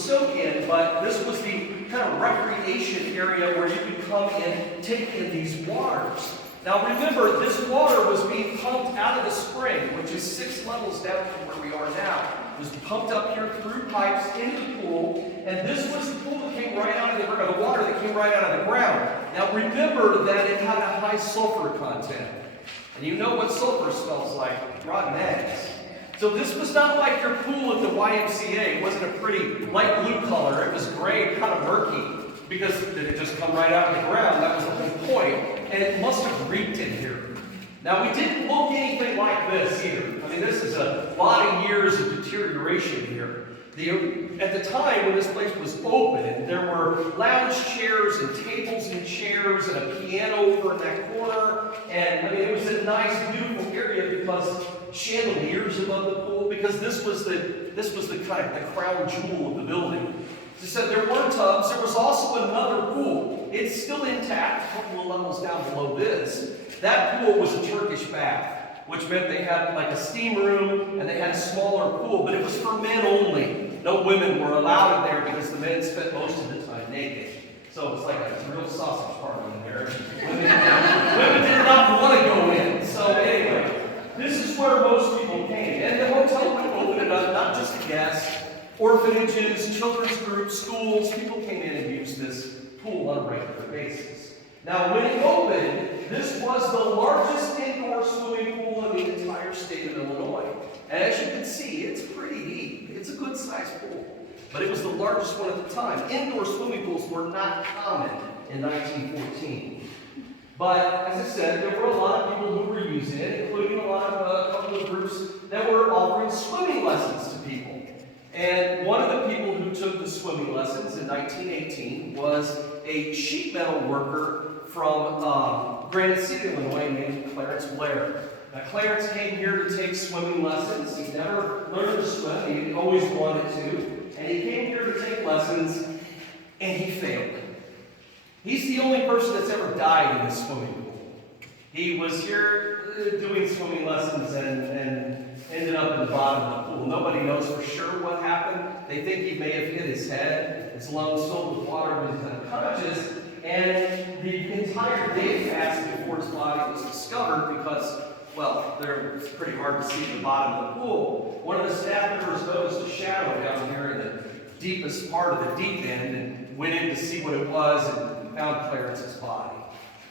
soak in, but this was the kind of recreation area where you could come and take in these waters. Now remember, this water was being pumped out of the spring, which is 6 levels down from where we are now. It was pumped up here through pipes into the pool, and this was the pool that came right out of the ground, the water that came right out of the ground. Now remember that it had a high sulfur content. And you know what sulfur smells like, rotten eggs. So this was not like your pool at the YMCA. It wasn't a pretty light blue color. It was gray, kind of murky, because it had just come right out of the ground. That was the whole point. And it must have reeked in here. Now, we didn't look anything like this either. I mean, this is a lot of years of deterioration here. At the time when this place was open, there were lounge chairs and tables and chairs and a piano over in that corner. And I mean, it was a nice, beautiful area because chandeliers above the pool, because this was the kind of the crown jewel of the building. As I said, there were tubs. There was also another pool. It's still intact, a couple of levels down below this. That pool was a Turkish bath, which meant they had like a steam room and they had a smaller pool, but it was for men only. No women were allowed in there because the men spent most of the time naked. So it's like a real sausage party in there. Women did not want to go in. So anyway, this is where most people came. And the hotel would open it up, not just to guests, orphanages, children's groups, schools. People came in and used this pool on a regular basis. Now, when it opened, this was the largest indoor swimming pool in the entire state of Illinois. And as you can see, it's pretty deep. It's a good-sized pool. But it was the largest one at the time. Indoor swimming pools were not common in 1914. But, as I said, there were a lot of people who were using it, including a couple of groups that were offering swimming lessons to people. And one of the people who took the swimming lessons in 1918 was a sheet metal worker from Granite City, Illinois, named Clarence Blair. Now, Clarence came here to take swimming lessons. He never learned to swim. He always wanted to. And he came here to take lessons, and he failed. He's the only person that's ever died in this swimming pool. He was here doing swimming lessons and ended up in the bottom of the pool. Nobody knows for sure what happened. They think he may have hit his head. His lungs filled with water, but he's unconscious. And the entire day passed before his body was discovered because, well, it's pretty hard to see the bottom of the pool. One of the staff members noticed a shadow down here in the deepest part of the deep end and went in to see what it was and found Clarence's body.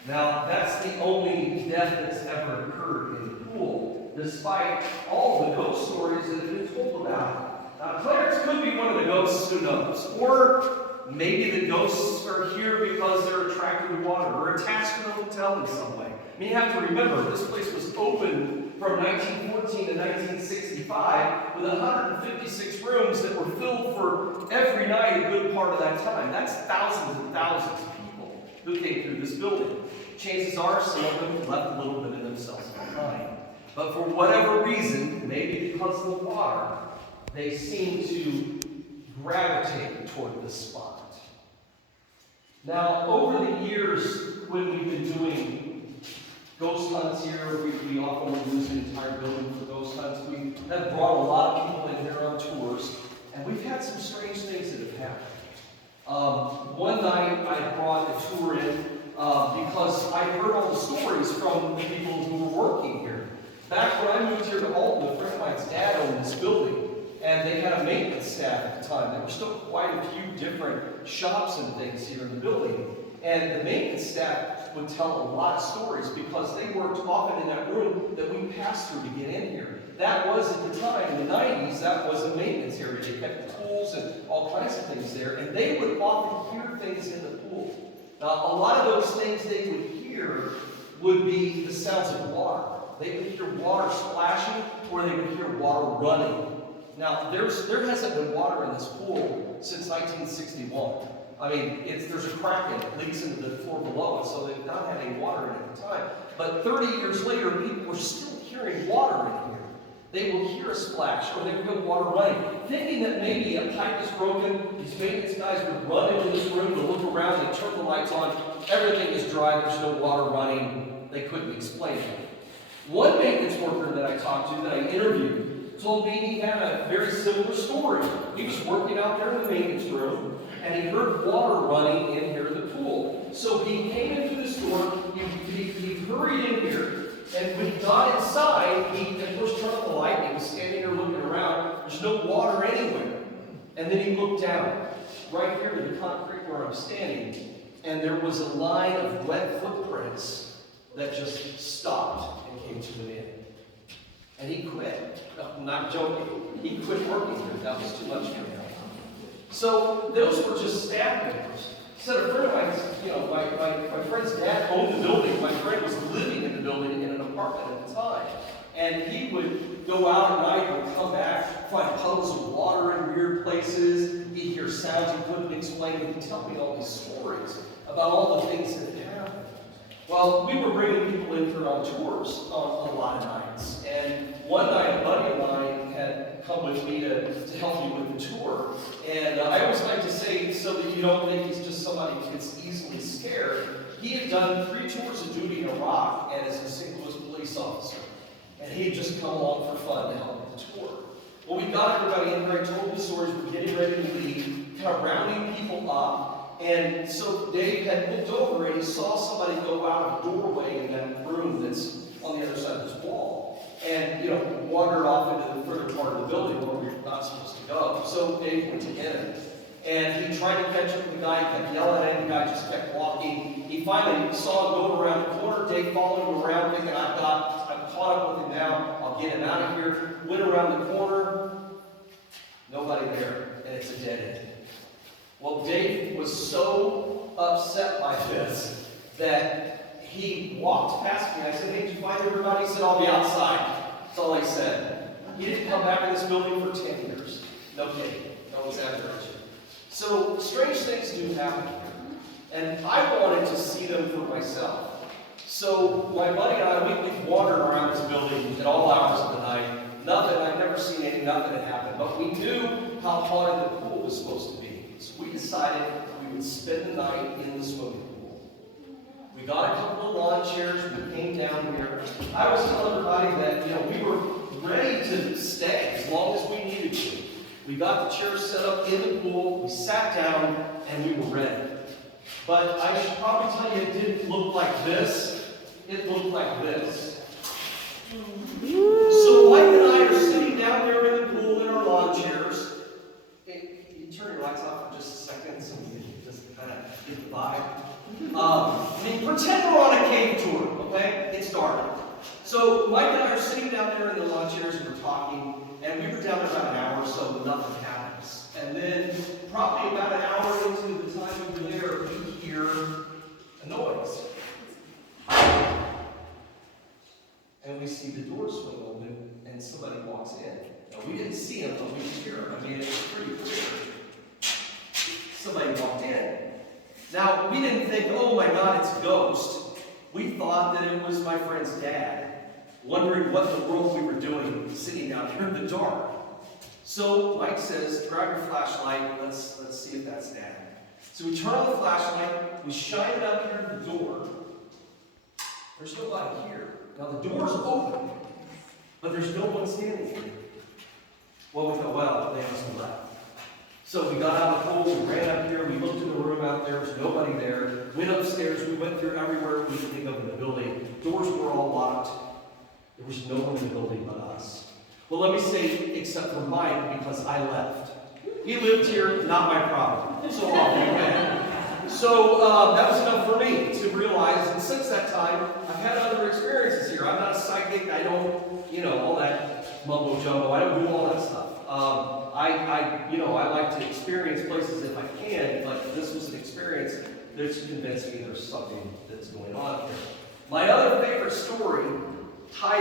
Now, that's the only death that's ever occurred in the pool, despite all the ghost stories that have been told about it. Now, Clarence could be one of the ghosts, who knows? Or maybe the ghosts are here because they're attracted to water or attached to the hotel in some way. I mean, you have to remember, this place was open from 1914 to 1965 with 156 rooms that were filled for every night a good part of that time. That's thousands and thousands of people who came through this building. Chances are some of them left a little bit of themselves behind. But for whatever reason, maybe because of the water, they seem to gravitate toward this spot. Now, over the years, when we've been doing ghost hunts here, we often use an entire building for ghost hunts. We have brought a lot of people in here on tours, and we've had some strange things that have happened. One night, I brought a tour in because I heard all the stories from the people who were working here. Back when I moved here to Alton, a friend of mine's dad owned this building. And they had a maintenance staff at the time. There were still quite a few different shops and things here in the building. And the maintenance staff would tell a lot of stories because they worked often in that room that we passed through to get in here. That was, at the time, in the 90s, that was a maintenance area. They kept tools and all kinds of things there. And they would often hear things in the pool. Now, a lot of those things they would hear would be the sounds of water. They would hear water splashing, or they would hear water running. Now, there hasn't been water in this pool since 1961. I mean, there's a crack in it, leaks into the floor below it, so they've not had any water in it at the time. But 30 years later, people are still hearing water in here. They will hear a splash, or they will hear water running, thinking that maybe a pipe is broken. These maintenance guys would run into this room to look around, they turn the lights on, everything is dry, there's no water running. They couldn't explain it. One maintenance worker that I talked to, that I interviewed, told me he had a very similar story. He was working out there in the maintenance room, and he heard water running in here in the pool. So he came into this door, he hurried in here, and when he got inside, he of course turned on the light, and he was standing there looking around. There's no water anywhere. And then he looked down, right here to the concrete where I'm standing, and there was a line of wet footprints that just stopped and came to an end. And he quit. No, I'm not joking. He quit working here. That was too much for him. So those were just staff members. So a friend of mine, my friend's dad owned the building. My friend was living in the building in an apartment at the time. And he would go out at night and come back, find puddles of water in weird places. He'd hear sounds he couldn't explain. He'd tell me all these stories about all the things that had happened. Well, we were bringing people in here on tours on a lot of nights. And one night, a buddy of mine had come with me to help me with the tour. And I always like to say, so that you don't think he's just somebody who gets easily scared, he had done 3 tours of duty in Iraq and is a St. Louis police officer. And he had just come along for fun to help with the tour. Well, we got everybody in here, I told them the stories, we're getting ready to leave, kind of rounding people up. And so Dave had looked over and he saw somebody go out a doorway in that room that's on the other side of this wall. And, wandered off into the further part of the building where we were not supposed to go. So Dave went to get him. And he tried to catch up with the guy, he kept yelling at him, the guy just kept walking. He finally saw him go around the corner. Dave followed him around, thinking, I'm caught up with him now, I'll get him out of here. Went around the corner, nobody there, and it's a dead end. Well, Dave was so upset by this that he walked past me. I said, hey, did you find everybody? He said, I'll be outside. That's all he said. He didn't come back in this building for 10 years. No kidding. No exaggeration. So strange things do happen here. And I wanted to see them for myself. So my buddy and I, we've wandered around this building at all hours of the night. Nothing, I've never seen nothing had happened. But we knew how haunted the pool was supposed to be. So we decided we would spend the night in the swimming pool. We got a couple of lawn chairs, we came down here. I was telling everybody that, we were ready to stay as long as we needed to. We got the chairs set up in the pool, we sat down, and we were ready. But I should probably tell you it didn't look like this. It looked like this. So Mike and I are sitting down there in the pool in our lawn chairs. You turn your lights off for just a second so we can just kind of get the vibe. Pretend we're on a cave tour, okay? It's dark. So Mike and I are sitting down there in the lawn chairs and we're talking, and we were down there about an hour or so, nothing happens. And then probably about an hour into the time we were there, we hear a noise. And we see the door swing open and somebody walks in. Now we didn't see him, but we could hear him. It was pretty clear. Somebody walked in. Now we didn't think, oh my God, it's a ghost. We thought that it was my friend's dad, wondering what in the world we were doing sitting down here in the dark. So Mike says, grab your flashlight, let's see if that's dad. So we turn on the flashlight, we shine it up here at the door. There's nobody here. Now the door's open, but there's no one standing here. Well, we thought, well, they must have left. So we got out of the pool, we ran up here, we looked in the room out there, there was nobody there. Went upstairs, we went through everywhere we could think of in the building. Doors were all locked. There was no one in the building but us. Well, let me say, except for Mike, because I left. He lived here, not my problem. So off we went. So that was enough for me to realize, and since that time, I've had other experiences here. I'm not a psychic. I don't, all that mumbo jumbo. I don't do all that stuff. I like to experience places if I can, but this was an experience that's convinced me there's something that's going on here. My other favorite story ties